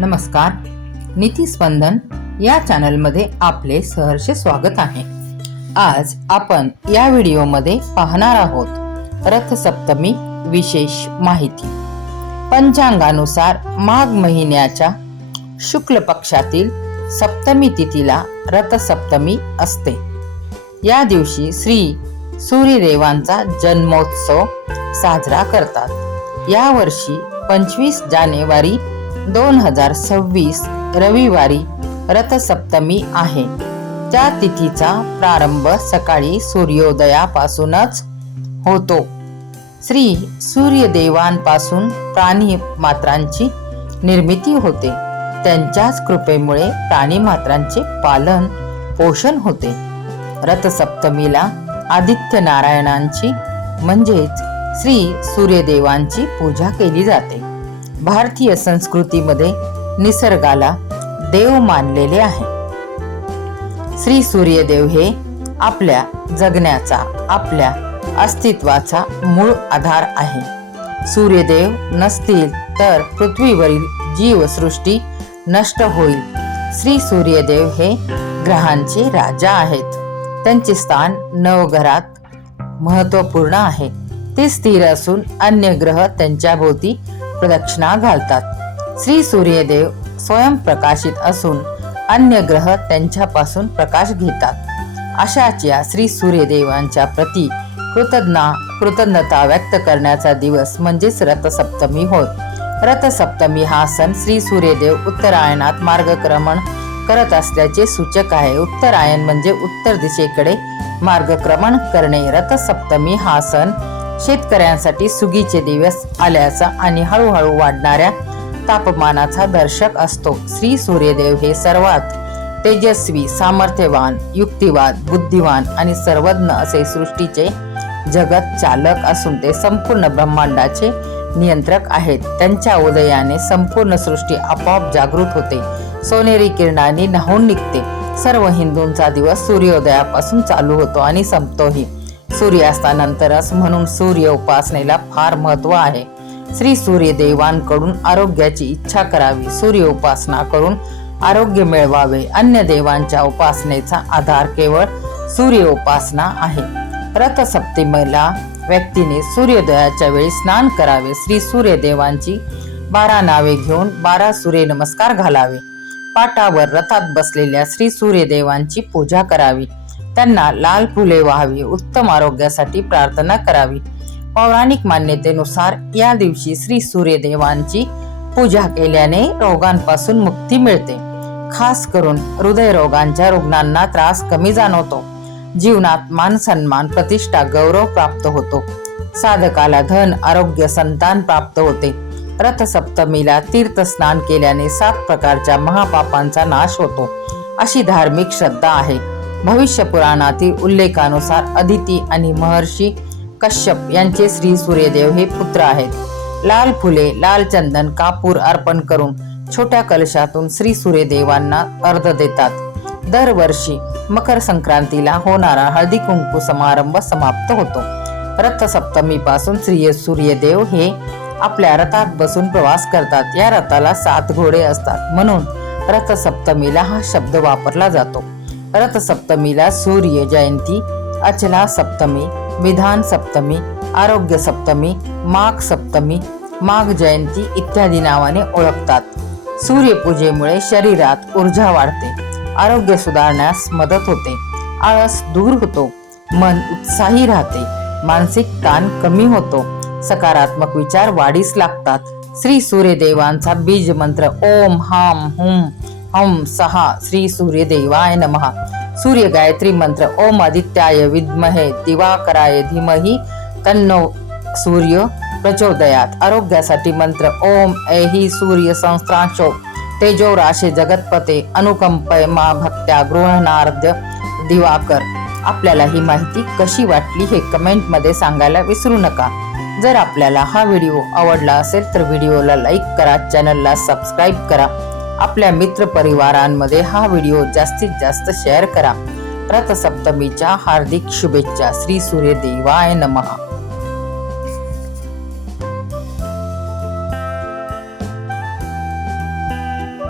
नमस्कार, नीतिस्पंदन या चॅनलमध्ये आपले सहर्ष स्वागत आहे। आज आपण या व्हिडिओमध्ये पाहणार आहोत रथसप्तमी विशेष माहिती। पंचांगानुसार माघ महिन्याच्या शुक्ल पक्षातील सप्तमी तिथीला रथसप्तमी असते। या दिवशी श्री सूर्यदेवांचा जन्मोत्सव साजरा करतात। या वर्षी 25 जानेवारी 2026 रविवारी रथसप्तमी आहे। त्या तिथीचा प्रारंभ सकाळी सूर्योदयापासूनच होतो। श्री सूर्यदेवांपासून प्राणी मात्रांची निर्मिती होते। त्यांच्याच कृपेमुळे प्राणी मात्रांचे पालन पोषण होते। रथसप्तमीला आदित्य नारायणांची म्हणजेच श्री सूर्यदेवांची पूजा केली जाते। भारतीय संस्कृतीमध्ये निसर्गाला देव मानलेले आहे। श्री सूर्यदेव हे आपल्या जगण्याचा, आपल्या अस्तित्वाचा मूळ आधार आहे। सूर्यदेव नसतील तर पृथ्वीवरील जीवसृष्टी नष्ट होईल। श्री सूर्यदेव हे ग्रहांचे राजा आहेत। त्यांचे स्थान नवग्रहात महत्त्वपूर्ण आहे। ते स्थिर असून अन्य ग्रह त्यांच्या भोवती प्रदक्षिणा घालतात। श्री सूर्यदेव स्वयंप्रकाशित असून अन्य ग्रह त्यांच्यापासून प्रकाश घेतात। अशाच या श्री सूर्यदेवांच्या प्रती कृतज्ञता व्यक्त करण्याचा दिवस म्हणजेच रथसप्तमी होय। रथसप्तमी हा सण श्री सूर्यदेव उत्तरायणात मार्गक्रमण करत असल्याचे सूचक आहे। उत्तरायण म्हणजे उत्तर दिशेकडे मार्गक्रमण करणे। रथसप्तमी हा सण शेतकऱ्यांसाठी सुगीचे दिवस आल्याचा आणि हळूहळू वाढणाऱ्या तापमानाचा दर्शक असतो। श्री सूर्यदेव हे सर्वात तेजस्वी, सामर्थ्यवान, युक्तिवाद, बुद्धिवान आणि सर्वज्ञ असे सृष्टीचे जगत चालक असून ते संपूर्ण ब्रह्मांडाचे नियंत्रक आहेत। त्यांच्या उदयाने संपूर्ण सृष्टी आपोआप जागृत होते, सोनेरी किरणांनी न्हाऊन निघते। सर्व हिंदूंचा दिवस सूर्योदयापासून चालू होतो आणि संपतोही सूर्यास्तानंतरच, म्हणून सूर्य उपासनेला फार महत्त्व आहे। श्री सूर्यदेवांकडून आरोग्याची इच्छा करावी। सूर्य उपासना करून आरोग्य मिळवावे। अन्य देवांच्या उपासनेचा आधार केवळ सूर्य उपासना आहे। रथसप्तमीला व्यक्तीने सूर्योदयाच्या वेळी स्नान करावे। श्री सूर्यदेवांची 12 नावे घेऊन 12 सूर्य नमस्कार घालावे। पाटावर रथात बसलेल्या श्री सूर्यदेवांची पूजा करावी। त्यांना लाल फुले वाहावी। उत्तम आरोग्यासाठी प्रार्थना करावी। पौराणिक मान्यतेनुसार या दिवशी श्री सूर्यदेवांची पूजा केल्याने रोगांपासून मुक्ती मिळते। खास करून हृदयरोगांच्या रुग्णांना त्रास कमी जाणवतो। जीवनात मान सन्मान, प्रतिष्ठा, गौरव प्राप्त होतो। साधकाला धन, आरोग्य, संतान प्राप्त होते। रथसप्तमीला तीर्थस्नान केल्याने 7 प्रकारच्या महापापांचा नाश होतो, अशी धार्मिक श्रद्धा आहे। भविष्य पुराणातील उल्लेखानुसार अदिती आणि महर्षी कश्यप यांचे श्री सूर्यदेव हे पुत्र आहेत। लाल फुले, लाल चंदन, कापूर अर्पण करून छोट्या कलशातून श्री सूर्यदेवांना अर्घ्य देतात। दरवर्षी मकर संक्रांतीला होणारा हळदी कुंकू समारंभ समाप्त होतो। रथसप्तमी पासून श्री सूर्यदेव हे आपल्या रथात बसून प्रवास करतात। या रथाला 7 घोडे असतात, म्हणून रथसप्तमीला हा शब्द वापरला जातो। रथसप्तमीला सूर्य जयंती, अचला सप्तमी, विधान सप्तमी, आरोग्य सप्तमी, माघ सप्तमी, माघ जयंती इत्यादी नावाने ओळखतात। सूर्यपूजेमुळे शरीरात ऊर्जा वाढते, आरोग्य सुधारण्यास मदत होते, आळस दूर होतो, मन उत्साही राहते, मानसिक ताण कमी होतो, सकारात्मक विचार वाढीस लागतात। श्री सूर्यदेवांचा बीज मंत्र ओम हाम हुम हम सहा श्री सूर्यदेवाय नमः। सूर्य गायत्री मंत्र ओम आदित्याय विद्महे दिवाकराय धीमहि तन्नो सूर्य प्रचोदयात। आरोग्यासाठी मंत्र ओम ऐहि सूर्य संस्त्रांशो तेजो राशे जगतपते अनुकंपय मा भक्त्या गृहणार्ध्य दिवाकर। आपल्याला ही माहिती कशी वाटली हे कमेंटमध्ये सांगायला विसरू नका। जर आपल्याला हा व्हिडिओ आवडला असेल तर व्हिडिओला लाईक करा, चॅनलला सबस्क्राईब करा, आपल्या मित्र परिवारांमध्ये हा व्हिडिओ जास्तीत जास्त शेअर करा। रथसप्तमीच्या हार्दिक शुभेच्छा। श्री सूर्यदेवाय नमः।